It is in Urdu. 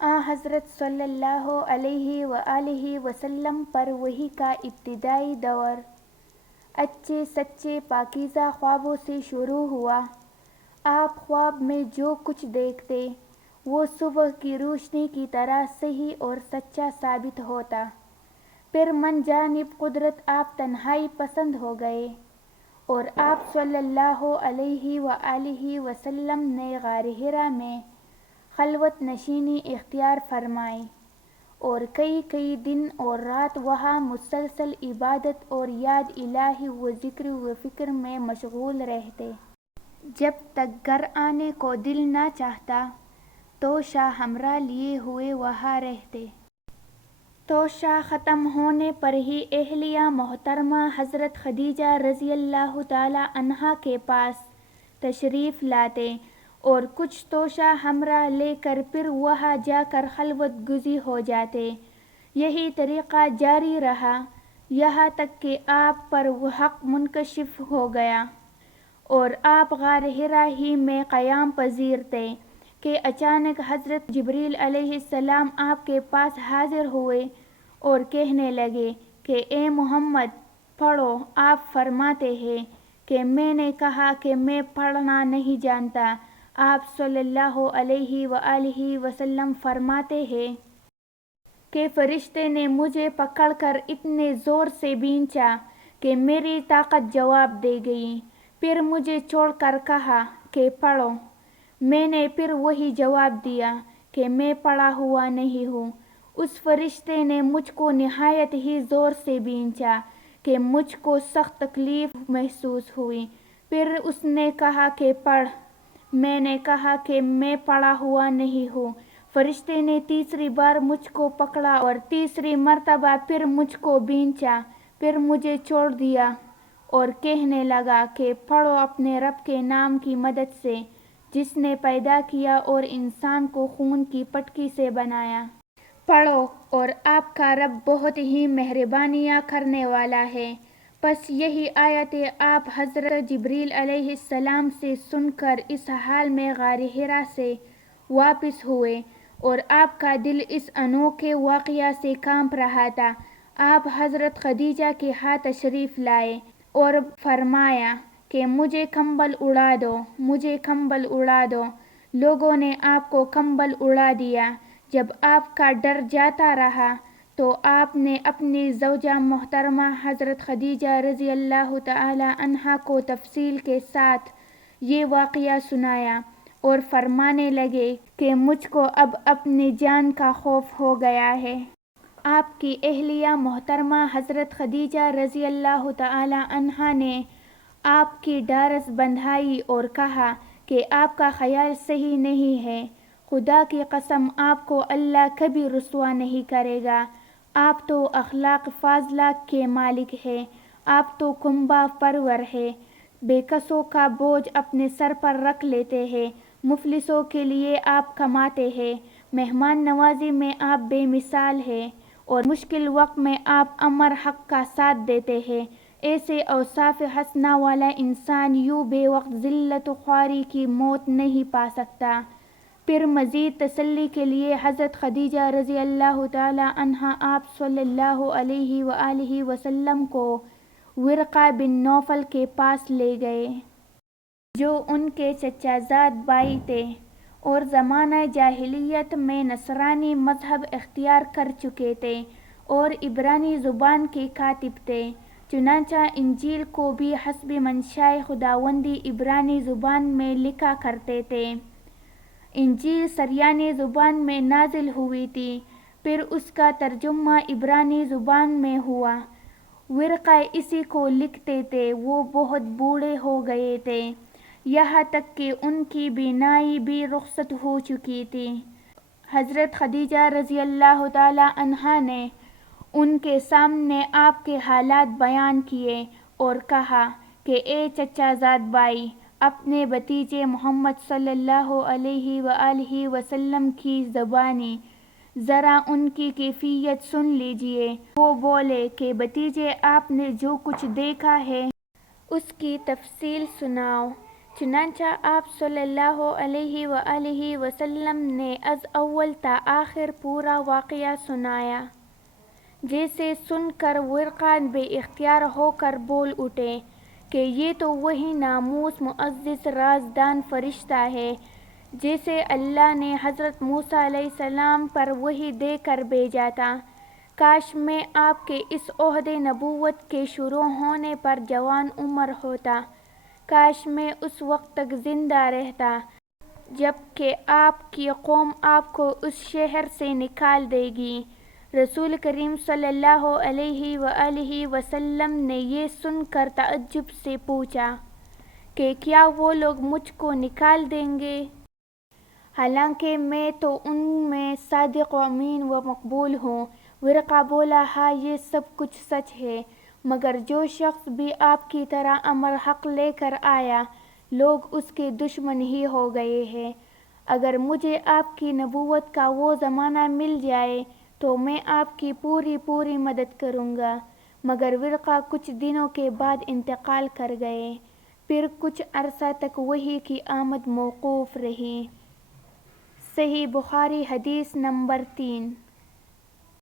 حضرت صلی اللہ علیہ وآلہ وسلم پر وحی کا ابتدائی دور اچھے سچے پاکیزہ خوابوں سے شروع ہوا۔ آپ خواب میں جو کچھ دیکھتے وہ صبح کی روشنی کی طرح صحیح اور سچا ثابت ہوتا۔ پھر من جانب قدرت آپ تنہائی پسند ہو گئے اور آپ صلی اللہ علیہ وآلہ وسلم نے غار حرا میں خلوت نشینی اختیار فرمائی اور کئی دن اور رات وہاں مسلسل عبادت اور یاد الہی و ذکر و فکر میں مشغول رہتے۔ جب تک گھر آنے کو دل نہ چاہتا توشہ ہمراہ لیے ہوئے وہاں رہتے۔ توشہ ختم ہونے پر ہی اہلیہ محترمہ حضرت خدیجہ رضی اللہ تعالی عنہا کے پاس تشریف لاتے اور کچھ توشہ ہمراہ لے کر پھر وہاں جا کر خلوت گزی ہو جاتے۔ یہی طریقہ جاری رہا یہاں تک کہ آپ پر حق منکشف ہو گیا اور آپ غار حرا ہی میں قیام پذیر تھے کہ اچانک حضرت جبریل علیہ السلام آپ کے پاس حاضر ہوئے اور کہنے لگے کہ اے محمد پڑھو۔ آپ فرماتے ہیں کہ میں نے کہا کہ میں پڑھنا نہیں جانتا۔ آپ صلی اللہ علیہ وآلہ وسلم فرماتے ہیں کہ فرشتے نے مجھے پکڑ کر اتنے زور سے بھینچا کہ میری طاقت جواب دے گئی۔ پھر مجھے چھوڑ کر کہا کہ پڑھو۔ میں نے پھر وہی جواب دیا کہ میں پڑھا ہوا نہیں ہوں۔ اس فرشتے نے مجھ کو نہایت ہی زور سے بھینچا کہ مجھ کو سخت تکلیف محسوس ہوئی۔ پھر اس نے کہا کہ پڑھ۔ میں نے کہا کہ میں پڑھا ہوا نہیں ہوں۔ فرشتے نے تیسری بار مجھ کو پکڑا اور تیسری مرتبہ پھر مجھ کو بھینچا۔ پھر مجھے چھوڑ دیا اور کہنے لگا کہ پڑھو اپنے رب کے نام کی مدد سے جس نے پیدا کیا اور انسان کو خون کی پٹکی سے بنایا۔ پڑھو اور آپ کا رب بہت ہی مہربانیاں کرنے والا ہے۔ پس یہی آیتیں آپ حضرت جبریل علیہ السلام سے سن کر اس حال میں غار حرا سے واپس ہوئے اور آپ کا دل اس انوکھے واقعہ سے کانپ رہا تھا۔ آپ حضرت خدیجہ کے ہاں تشریف لائے اور فرمایا کہ مجھے کمبل اڑا دو، مجھے کمبل اڑا دو۔ لوگوں نے آپ کو کمبل اڑا دیا۔ جب آپ کا ڈر جاتا رہا تو آپ نے اپنی زوجہ محترمہ حضرت خدیجہ رضی اللہ تعالی عنہا کو تفصیل کے ساتھ یہ واقعہ سنایا اور فرمانے لگے کہ مجھ کو اب اپنی جان کا خوف ہو گیا ہے۔ آپ کی اہلیہ محترمہ حضرت خدیجہ رضی اللہ تعالی عنہا نے آپ کی ڈھارس بندھائی اور کہا کہ آپ کا خیال صحیح نہیں ہے۔ خدا کی قسم آپ کو اللہ کبھی رسوا نہیں کرے گا۔ آپ تو اخلاق فاضلہ کے مالک ہیں۔ آپ تو کنبہ پرور ہیں۔ بے کسوں کا بوجھ اپنے سر پر رکھ لیتے ہیں۔ مفلسوں کے لیے آپ کماتے ہیں۔ مہمان نوازی میں آپ بے مثال ہیں اور مشکل وقت میں آپ امر حق کا ساتھ دیتے ہیں۔ ایسے اوصاف حسنہ والا انسان یوں بے وقت ذلت و خواری کی موت نہیں پا سکتا۔ پھر مزید تسلی کے لیے حضرت خدیجہ رضی اللہ تعالی عنہا آپ صلی اللہ علیہ وآلہ وسلم کو ورقہ بن نوفل کے پاس لے گئے جو ان کے چچا زاد بھائی تھے اور زمانہ جاہلیت میں نصرانی مذہب اختیار کر چکے تھے اور عبرانی زبان کے کاتب تھے۔ چنانچہ انجیل کو بھی حسب منشائے خداوندی عبرانی زبان میں لکھا کرتے تھے۔ انجیل سریانی زبان میں نازل ہوئی تھی، پھر اس کا ترجمہ عبرانی زبان میں ہوا۔ ورقہ اسی کو لکھتے تھے۔ وہ بہت بوڑھے ہو گئے تھے، یہاں تک کہ ان کی بینائی بھی رخصت ہو چکی تھی۔ حضرت خدیجہ رضی اللہ تعالی عنہا نے ان کے سامنے آپ کے حالات بیان کیے اور کہا کہ اے چچا زاد بھائی، اپنے بھتیجے محمد صلی اللہ علیہ وآلہ وسلم کی زبانی ذرا ان کی کیفیت سن لیجیے۔ وہ بولے کہ بھتیجے آپ نے جو کچھ دیکھا ہے اس کی تفصیل سناؤ۔ چنانچہ آپ صلی اللہ علیہ وآلہ وسلم نے از اول تا آخر پورا واقعہ سنایا، جسے سن کر ورقہ بے اختیار ہو کر بول اٹھے کہ یہ تو وہی ناموس معزز رازدان فرشتہ ہے جسے اللہ نے حضرت موسیٰ علیہ السلام پر وحی دے کر بھیجا تھا۔ کاش میں آپ کے اس عہدِ نبوت کے شروع ہونے پر جوان عمر ہوتا، کاش میں اس وقت تک زندہ رہتا جب کہ آپ کی قوم آپ کو اس شہر سے نکال دے گی۔ رسول کریم صلی اللہ علیہ وآلہ وسلم نے یہ سن کر تعجب سے پوچھا کہ کیا وہ لوگ مجھ کو نکال دیں گے؟ حالانکہ میں تو ان میں صادق و امین و مقبول ہوں۔ ورقہ بولا، ہاں یہ سب کچھ سچ ہے، مگر جو شخص بھی آپ کی طرح امر حق لے کر آیا، لوگ اس کے دشمن ہی ہو گئے ہیں۔ اگر مجھے آپ کی نبوت کا وہ زمانہ مل جائے تو میں آپ کی پوری مدد کروں گا، مگر ورقہ کچھ دنوں کے بعد انتقال کر گئے، پھر کچھ عرصہ تک وحی کی آمد موقوف رہی۔ صحیح بخاری حدیث نمبر 3۔